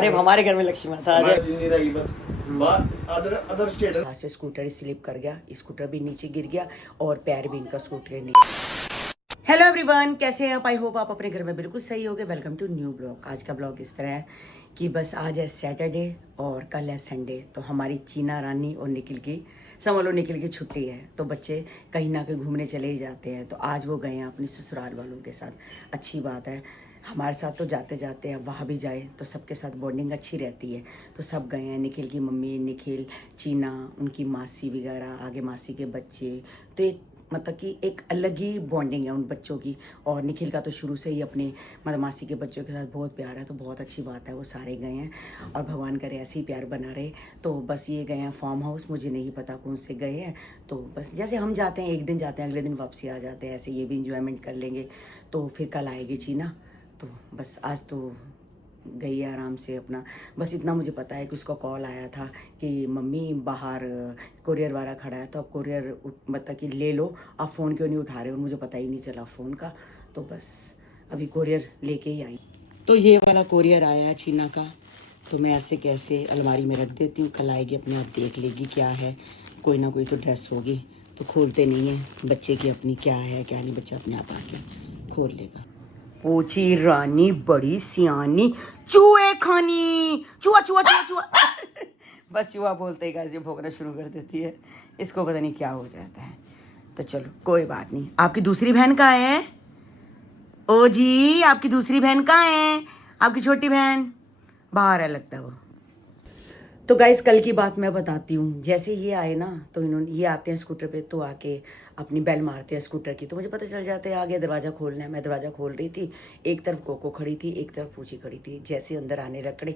अरे हमारे घर में लक्ष्मी माता आ जाए। यहाँ से स्कूटर स्लिप कर गया, स्कूटर भी नीचे गिर गया और पैर भी इनका स्कूटर के नीचे। हेलो एवरीवन, कैसे हैं आप? आई होप आप अपने घर में बिल्कुल सही होगे। Welcome to new blog. आज का ब्लॉग इस तरह है कि बस आज है सैटरडे और कल है संडे। तो हमारी चीना रानी और निखिल की समझ लो निखिल की छुट्टी है, तो बच्चे कहीं ना कहीं घूमने चले ही जाते हैं। तो आज वो गए हैं अपने ससुराल वालों के साथ। अच्छी बात है, हमारे साथ तो जाते जाते हैं, वहाँ भी जाए तो सबके साथ बॉन्डिंग अच्छी रहती है। तो सब गए हैं, निखिल की मम्मी, निखिल, चीना, उनकी मासी वगैरह, आगे मासी के बच्चे। तो एक मतलब कि एक अलग ही बॉन्डिंग है उन बच्चों की। और निखिल का तो शुरू से ही अपने मतलब मासी के बच्चों के साथ बहुत प्यार है, तो बहुत अच्छी बात है। वो सारे गए हैं और भगवान करे ऐसे ही प्यार बना रहे। तो बस ये गए हैं फार्म हाउस, मुझे नहीं पता कौन से गए हैं। तो बस जैसे हम जाते हैं, एक दिन जाते हैं अगले दिन वापसी आ जाते हैं, ऐसे ये भी इंजॉयमेंट कर लेंगे। तो फिर कल आएगी चीना। तो बस आज तो गई है आराम से अपना। बस इतना मुझे पता है कि उसका कॉल आया था कि मम्मी बाहर कोरियर वाला खड़ा है, तो अब कोरियर मतलब कि ले लो, आप फ़ोन क्यों नहीं उठा रहे हो। मुझे पता ही नहीं चला फ़ोन का। तो बस अभी कोरियर लेके ही आई। तो ये वाला कोरियर आया है चीना का। तो मैं ऐसे कैसे अलमारी में रख देती हूँ, कल आएगी अपने आप देख लेगी क्या है। कोई ना कोई तो ड्रेस होगी, तो खोलते नहीं है बच्चे की अपनी क्या है क्या नहीं, बच्चा अपने आप आके खोल लेगा। पूछी रानी बड़ी सियानी, चूहे खानी, चूहा चूहा चूहा चूहा बस चूहा बोलते ही गाइस ये भौंकना शुरू कर देती है। इसको पता नहीं क्या हो जाता है। तो चलो कोई बात नहीं। आपकी दूसरी बहन कहाँ है? ओ जी, आपकी दूसरी बहन कहाँ है? आपकी छोटी बहन बाहर है लगता है वो। तो गाइस कल की बात मैं बताती हूँ। जैसे ये आए ना, तो इन्होंने ये आते हैं स्कूटर पे, तो आके अपनी बेल मारते हैं स्कूटर की। तो मुझे पता चल जाता है आगे दरवाज़ा खोलना है। मैं दरवाज़ा खोल रही थी, एक तरफ कोको खड़ी थी, एक तरफ पूछी खड़ी थी। जैसे अंदर आने लग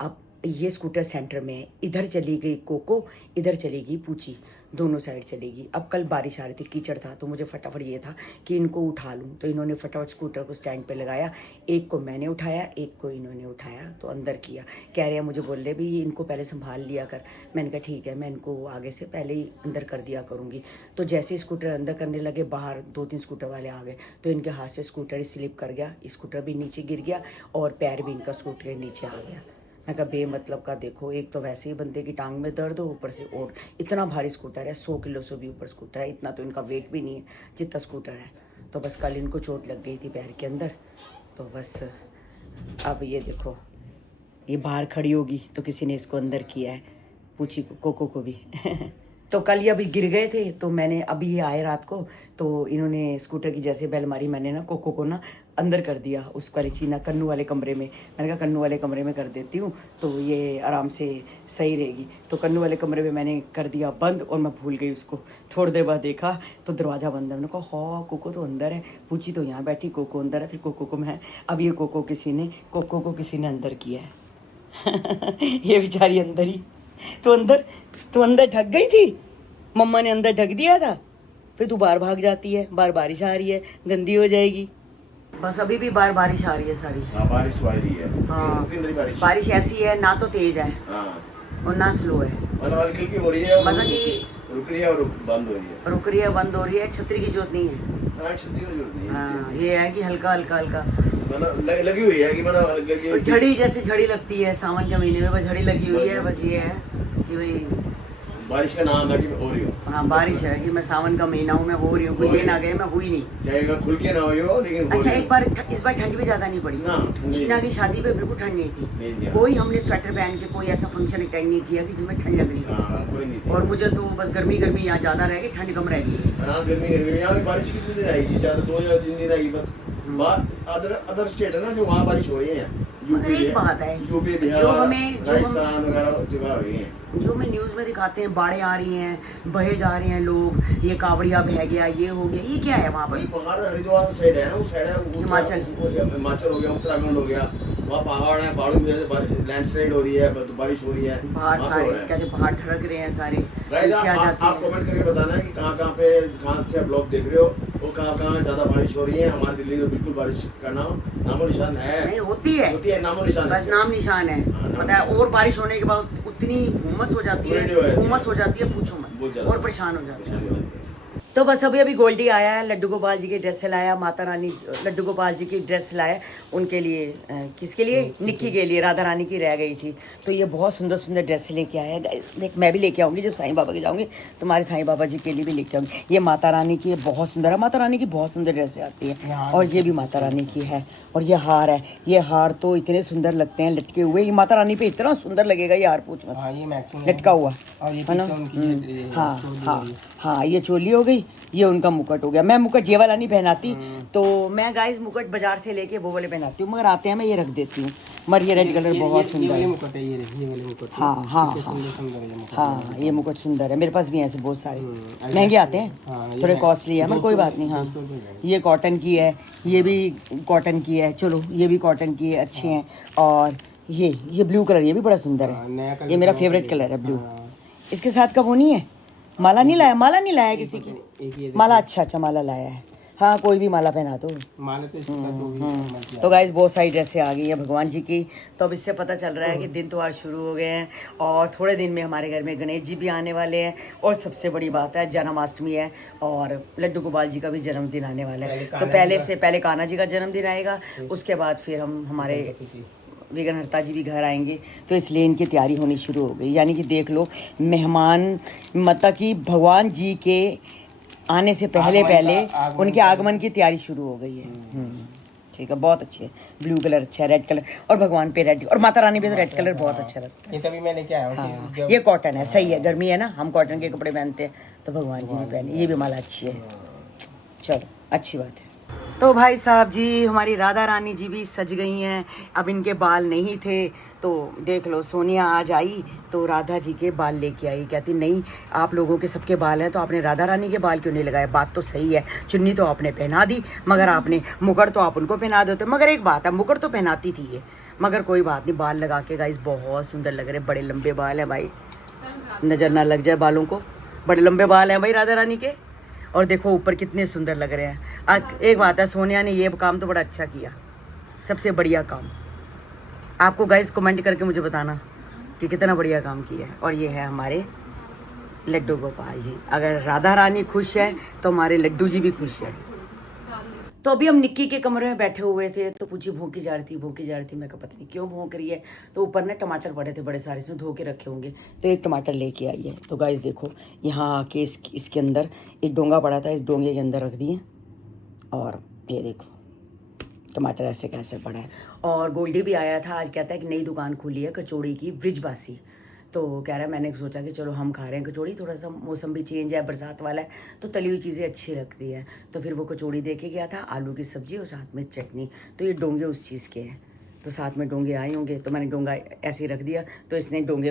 अब ये स्कूटर सेंटर में है, इधर चली गई कोको, इधर चली गई पूछी, दोनों साइड चलेगी। अब कल बारिश आ रही थी, कीचड़ था, तो मुझे फटाफट ये था कि इनको उठा लूँ। तो इन्होंने फटाफट स्कूटर को स्टैंड पे लगाया। एक को मैंने उठाया, एक को इन्होंने उठाया, तो अंदर किया। कह रहे हैं मुझे बोल रहे भी इनको पहले संभाल लिया कर। मैंने कहा ठीक है, मैं इनको आगे से पहले ही अंदर कर दिया करूँगी। तो जैसे स्कूटर अंदर करने लगे, बाहर 2-3 स्कूटर वाले आ गए, तो इनके हाथ से स्कूटर स्लिप कर गया, स्कूटर भी नीचे गिर गया और पैर भी इनका स्कूटर के नीचे आ गया। मैं कहा बेमतलब का देखो, एक तो वैसे ही बंदे की टांग में दर्द हो, ऊपर से और इतना भारी स्कूटर है, 100 किलो से भी ऊपर स्कूटर है। इतना तो इनका वेट भी नहीं है जितना स्कूटर है। तो बस कल इनको चोट लग गई थी पैर के अंदर। तो बस अब ये देखो, ये बाहर खड़ी होगी तो किसी ने इसको अंदर किया है, पूछी कोको को भी तो कल ये अभी गिर गए थे, तो मैंने अभी ये आए रात को, तो इन्होंने स्कूटर की जैसे बेल मारी, मैंने ना कोको को ना अंदर कर दिया उस वाले चीना कन्नू वाले कमरे में। मैंने कहा कन्नू वाले कमरे में कर देती हूँ तो ये आराम से सही रहेगी। तो कन्नू वाले कमरे में मैंने कर दिया बंद और मैं भूल गई उसको। थोड़ी देर बाद देखा तो दरवाज़ा बंद है। मैंने कहा हाँ कोको तो अंदर है, पूछी तो यहाँ बैठी, कोको अंदर है। फिर कोको को मैं अब ये कोको को किसी ने अंदर किया है ये बेचारी अंदर ही तो अंदर ढक गई थी। मम्मा ने अंदर ढक दिया था, फिर तू बाहर भाग जाती है। बाहर बारिश आ रही है, गंदी हो जाएगी। बस अभी भी बाहर बारिश आ रही है सारी। हाँ बारिश तो आ रही है। हाँ बारिश ऐसी है ना, तो तेज है और ना स्लो है, हल्की की हो रही है, मतलब कि रुक रही है और बंद हो रही है, रुक रही है बंद हो रही है। छतरी की जरूरत नहीं है। छतरी की जरूरत नहीं है। हाँ ये है कि हल्का हल्का लगी हुई है कि झड़ी जैसे झड़ी लगती है सावन के महीने में, बस झड़ी लगी हुई है। बस ये है कि भाई बारिश का नाम है कि मैं हो रही हूँ। हाँ बारिश है कि मैं सावन का महीना हूँ, मैं हो रही हूँ। कोई दिन आ गए मैं हुई नहीं, चाहे खुल के ना हो लेकिन अच्छा एक बार इस बार ठंड भी ज्यादा नहीं पड़ी। चीना की शादी पे बिल्कुल ठंड नहीं थी। कोई हमने स्वेटर पहन के कोई ऐसा फंक्शन अटेंड नहीं किया कि जिसमें ठंड लग रही हो। और मुझे तो बस गर्मी यहाँ ज्यादा रहेगी, ठंड कम रहेगी। गर्मी यहाँ बारिश कितने दिन आएगी? 2 या 3 दिन आएगी बस। अदर स्टेट है ना जो वहाँ बारिश हो रही है, मगर एक बात है यूपी, जो हमें राजस्थान वगैरह जगह हो रही है, जो हमें न्यूज़ में दिखाते हैं, बाढ़ें आ रही हैं, बहे जा रहे हैं लोग, ये कावड़िया बह गया, ये हो गया, ये क्या है वहाँ पर? बाहर हरिद्वार साइड है ना, उस साइड है हिमाचल हो गया, उत्तराखंड हो गया, वहाँ पहाड़ है, पहाड़ों की वजह से लैंडस्लाइड हो रही है, बारिश हो रही है। बाहर सारे कहते पहाड़ धड़क रहे हैं सारे, पीछे आ जाते हैं। आप कमेंट करके बताना है कि कहाँ से आप ब्लॉग देख रहे हो और कहाँ ज्यादा बारिश हो रही है। हमारी दिल्ली में बिल्कुल बारिश का नामो निशान है नहीं, होती है नामो निशान, बस नाम निशान है। पता है, और बारिश होने के बाद उतनी हुमस हो जाती है, पूछो मत, और परेशान हो जाते हैं। तो बस अभी गोल्डी आया है, लड्डू गोपाल जी की ड्रेस लाया, माता रानी लड्डू गोपाल जी की ड्रेस लाया उनके लिए। किसके लिए? निक्की के लिए, राधा रानी की रह गई थी। तो ये बहुत सुंदर सुंदर ड्रेस लेके आया है। देख मैं भी लेके आऊँगी जब साईं बाबा के जाऊँगी, तुम्हारे साईं बाबा जी के लिए भी लेके आऊँगी। ये माता रानी की बहुत सुंदर है, माता रानी की बहुत सुंदर ड्रेसें आती है। और ये भी माता रानी की है। और ये हार है, ये हार तो इतने सुंदर लगते हैं लटके हुए। ये माता रानी पे इतना सुंदर लगेगा ये हार, पूछ मत, लटका हुआ है ना। हाँ हाँ हाँ, ये चोली हो गई, ये उनका मुकुट हो गया। मैं मुकुट ये वाला नहीं पहनाती, तो मैं गाइस मुकुट बाजार से लेके वो वाले पहनाती हूँ, मगर आते हैं मैं ये रख देती हूँ। मगर ये रेड कलर बहुत सुंदर है। हाँ हाँ हाँ, ये मुकुट सुंदर है, मेरे पास भी हैं ऐसे बहुत सारे। महंगे आते हैं, थोड़े कॉस्टली है, मगर कोई बात नहीं। हाँ, ये कॉटन की है, ये भी कॉटन की है। चलो ये भी कॉटन की है, अच्छे हैं। और ये ब्लू कलर, ये भी बड़ा सुंदर है, ये मेरा फेवरेट कलर है ब्लू। इसके साथ का वो नहीं है, माला नहीं लाया, माला नहीं लाया किसी की माला। अच्छा माला लाया है। हाँ, कोई भी माला पहना दो माला तो गाइस बहुत सारी ड्रेसें आ गई है भगवान जी की। तो अब इससे पता चल रहा है कि दिन त्योहार शुरू हो गए हैं और थोड़े दिन में हमारे घर में गणेश जी भी आने वाले हैं। और सबसे बड़ी बात है जन्माष्टमी है और लड्डू गोपाल जी का भी जन्मदिन आने वाला है। तो पहले कान्हा जी का जन्मदिन आएगा, उसके बाद फिर हमारे विघ्नहर्ता जी भी घर आएंगे। तो इसलिए इनकी तैयारी होनी शुरू हो गई। यानी कि देख लो, मेहमान मतलब कि भगवान जी के आने से पहले उनके आगमन की तैयारी शुरू हो गई है। ठीक है, बहुत अच्छी है। ब्लू कलर अच्छा है, रेड कलर, और भगवान पे रेड, और माता रानी पे तो रेड कलर बहुत अच्छा लगता है। ये तभी मैं लेके आया हूं। हाँ, ये कॉटन है, सही है, गर्मी है ना, हम कॉटन के कपड़े पहनते हैं, तो भगवान जी भी पहने। ये भी माला अच्छी है, चलो अच्छी बात है। तो भाई साहब जी, हमारी राधा रानी जी भी सज गई हैं। अब इनके बाल नहीं थे, तो देख लो सोनिया आज आई तो राधा जी के बाल लेके आई। कहती नहीं, आप लोगों के सबके बाल हैं तो आपने राधा रानी के बाल क्यों नहीं लगाए? बात तो सही है, चुन्नी तो आपने पहना दी, मगर आपने मुकुट तो आप उनको पहना देते। मगर एक बात है, मुकुट तो पहनाती थी ये, मगर कोई बात नहीं, बाल लगा के गाइस बहुत सुंदर लग रहे। बड़े लंबे बाल हैं भाई, नज़र ना लग जाए बालों को, बड़े लंबे बाल हैं भाई राधा रानी के। और देखो ऊपर कितने सुंदर लग रहे हैं। एक बात है, सोनिया ने ये काम तो बड़ा अच्छा किया, सबसे बढ़िया काम। आपको गाइस कमेंट करके मुझे बताना कि कितना बढ़िया काम किया है। और ये है हमारे लड्डू गोपाल जी। अगर राधा रानी खुश है तो हमारे लड्डू जी भी खुश है। तो अभी हम निक्की के कमरे में बैठे हुए थे, तो पूछी भूखी जा रही थी। मैं कहा पता नहीं क्यों भूख रही है। तो ऊपर ना टमाटर पड़े थे बड़े सारे, से धो के रखे होंगे, तो एक टमाटर लेके आई है। तो गाइस देखो, यहाँ आके इसके अंदर एक डोंगा पड़ा था, इस डोंगे के अंदर रख दिए। और ये देखो टमाटर ऐसे कैसे पड़ा है। और गोल्डी भी आया था आज, कहता है कि नई दुकान खुली है कचौड़ी की, ब्रिजवासी। तो कह रहा है, मैंने सोचा कि चलो हम खा रहे हैं कचौड़ी, थोड़ा सा मौसम भी चेंज है, बरसात वाला है, तो तली हुई चीज़ें अच्छी लगती है। तो फिर वो कचौड़ी दे के गया था, आलू की सब्जी और साथ में चटनी। तो ये डोंगे उस चीज़ के हैं, तो साथ में डोंगे आए होंगे, तो मैंने डोंगा ऐसे ही रख दिया। तो इसने इस डोंगे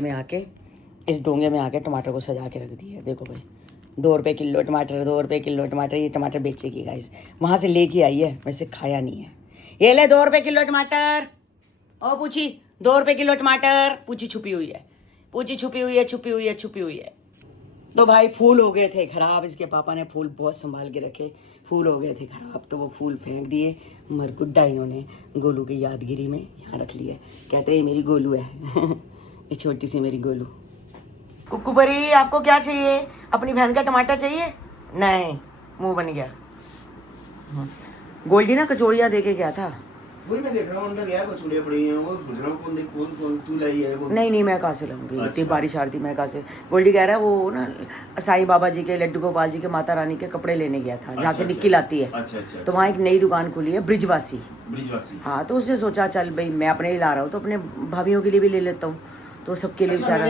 में आके टमाटर को सजा के रख दिया। देखो भाई, 2 रुपये किलो टमाटर, 2 रुपये किलो टमाटर। ये टमाटर बेचेगी गाइस, वहाँ से लेके आई है, वैसे खाया नहीं है। ये ले 2 रुपये किलो टमाटर। ओ पूछी, 2 रुपये किलो टमाटर। पूछी छुपी हुई है, छुपी हुई है। तो भाई फूल हो गए थे खराब, इसके पापा ने फूल बहुत संभाल के रखे, फूल हो गए थे खराब, तो वो फूल फेंक दिए। मगर गुड्डा इन्होंने गोलू की यादगिरी में यहाँ रख लिया। कहते हैं मेरी गोलू है ये छोटी सी मेरी गोलू। कुक्कू परी, आपको क्या चाहिए? अपनी बहन का टमाटर चाहिए? नहीं, मुंह बन गया। गोल्डी ना कचौड़ियाँ दे के गया था, वही मैं देख रहा हूँ, अंदर गया कचौड़ियाँ पड़ी हैं, वो पूछ रहा हूँ कौन तू लाई है? नहीं, मैं कहाँ से लाऊंगी? इतनी बारिश आ रही थी, मैं कहाँ से। गोल्डी कह रहा है वो ना साईं बाबा जी के, लड्डू गोपाल जी के, माता रानी के कपड़े लेने गया था, जहाँ से निक्की लाती है। अच्छा। तो वहाँ एक नई दुकान खुली है, ब्रिजवासी। हाँ, तो उसने सोचा चल भाई मैं अपने लिए ला रहा हूँ तो अपने भाभीियों के लिए भी ले लेता हूँ, तो सबके लिए बेचारा।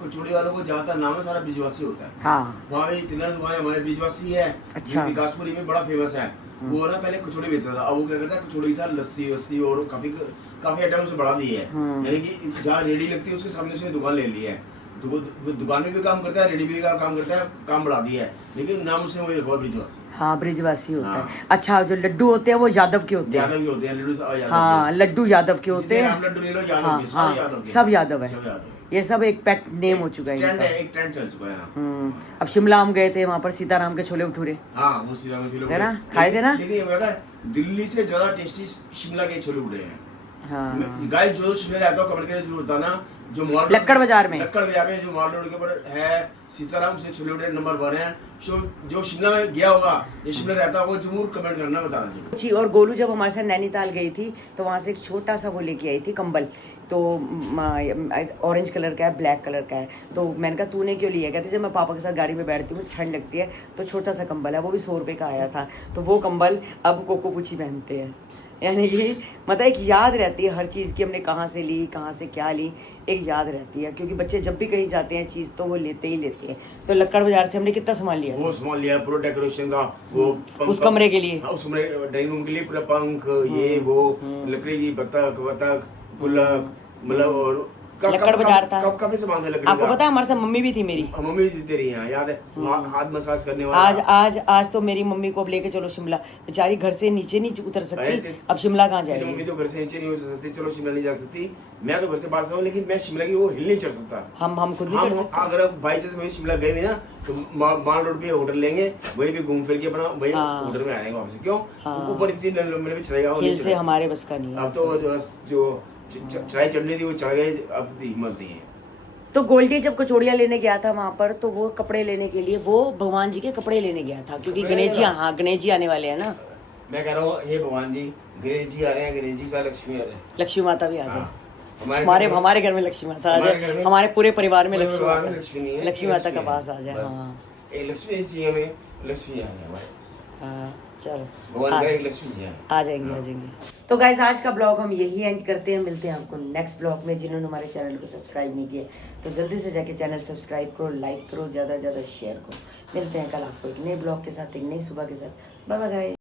कचौड़ी वालों को ज्यादा नाम है सारा ब्रिजवासी होता है। हाँ, वहाँ पे इतना दुकान है, हमारे ब्रिजवासी है। अच्छा, विकासपुरी में बड़ा फेमस है वो ना, पहले कचौड़ी बेचता था, अब वो क्या करता है, कचौड़ी के साथ लस्सी वस्सी और काफी आइटम से बढ़ा दी है। यानी कि जहाँ रेडी लगती है उसके सामने से दुकान ले ली है। दुकान में भी काम करता है, रेडी भी का काम करता है, काम बढ़ा दिया है, लेकिन नाम से वही रखा ब्रिजवासी। हाँ, ब्रिजवासी होता है। अच्छा, जो लड्डू होते हैं वो यादव के होते हैं। लड्डू, हाँ, लड्डू यादव के होते हैं। लड्डू ले लो, यादव के, हाँ, सब यादव है। ये सब एक पेट नेम हो चुका है, एक ट्रेंड चल चुका है। अब शिमला हम गए थे, वहाँ पर सीताराम के छोले भटूरे, हाँ वो सीताराम के छोले है ना, खाए थे ना। लेकिन ये पता है, दिल्ली से ज्यादा टेस्टी शिमला के छोले भटूरे हैं। हाँ। गाइस जो शिमला रहता हो कमेंट करके जरूर बताना। जो मॉल लक्कड़ बाजार में जो मॉल रोड के ऊपर है सीताराम से छोले भटूरे नंबर 1 है। जो शिमला में गया होगा, ये शिमला रहता होगा, जरूर कमेंट करना, बताना जी। और गोलू जब हमारे साथ नैनीताल गई थी तो वहाँ से एक छोटा सा वो लेके आई थी कंबल, तो ऑरेंज कलर का है, ब्लैक कलर का है। तो मैंने कहा तूने क्यों लिया? कहते जब मैं पापा के साथ गाड़ी में बैठती हूँ ठंड लगती है, तो छोटा सा कंबल है, वो भी 100 रुपये का आया था। तो वो कंबल अब कोको पूछी पहनते हैं, यानी कि मतलब एक याद रहती है हर चीज़ की, हमने कहाँ से ली, कहाँ से क्या ली, एक याद रहती है। क्योंकि बच्चे जब भी कहीं जाते हैं चीज़ तो वो लेते ही लेते हैं। तो लक्कड़ बाजार से हमने कितना सामान लिया? वो सामान लिया पूरा डेकोरेशन का, वो उस कमरे के लिए, उस कमरे ड्राइंग रूम के लिए पूरा पंख, ये वो लकड़ी की बतख गुल्लक, मतलब और लक्कड़ बाजार था। काफी सामान था लकड़ी आपको का। पता है हमारे साथ मम्मी भी थी मेरी, मम्मी भी तेरी यहाँ याद है, हाथ मसाज करने वाला। आज तो मेरी मम्मी को अब लेके चलो शिमला, बेचारी घर से नीचे नहीं उतर सकती, अब शिमला कहाँ तेरी जाएगी? मम्मी तो घर से नीचे नहीं हो सकती, चलो शिमला नहीं जा सकती। मैं तो घर से बाहर से हूँ, लेकिन मैं शिमला की वो हिल नहीं चढ़ सकता। हम खुद नहीं चढ़ सकते। अगर भाई जैसे मैं शिमला गए ना तो माल रोड पे होटल लेंगे, वहीं पे घूम फिर के अपना वही होटल में आएंगे वापस। क्यों? ऊपर इतनी लंबे भी चढ़ेगा, हिल से हमारे बस का नहीं है। अब तो जो चढ़ाई चढ़नी थी वो चढ़ गए, अब हिम्मत नहीं है। तो गोल्डी जब कचौड़ियाँ लेने गया था वहां पर, तो वो कपड़े लेने के लिए वो भगवान जी के कपड़े लेने गया था, क्योंकि गणेश जी आने वाले हैं ना। मैं कह रहा हूँ हे भगवान जी, गणेश जी आ रहे हैं, गणेश जी से लक्ष्मी आ रहे हैं, लक्ष्मी माता भी आ जाए। हमारे घर में लक्ष्मी माता आ जाए, हमारे पूरे परिवार में लक्ष्मी लक्ष्मी माता का पास आ जाए। हाँ लक्ष्मी जी हमें, लक्ष्मी आ जाए हमारे। हाँ चलो भगवान करे लक्ष्मी जी आ जाएंगे। तो गाइस आज का ब्लॉग हम यही एंड करते हैं, मिलते हैं आपको नेक्स्ट ब्लॉग में। जिन्होंने हमारे चैनल को सब्सक्राइब नहीं किया तो जल्दी से जाके चैनल सब्सक्राइब करो, लाइक करो, ज़्यादा से ज़्यादा शेयर करो। मिलते हैं कल आपको एक नए ब्लॉग के साथ, एक नई सुबह के साथ। Bye bye guys.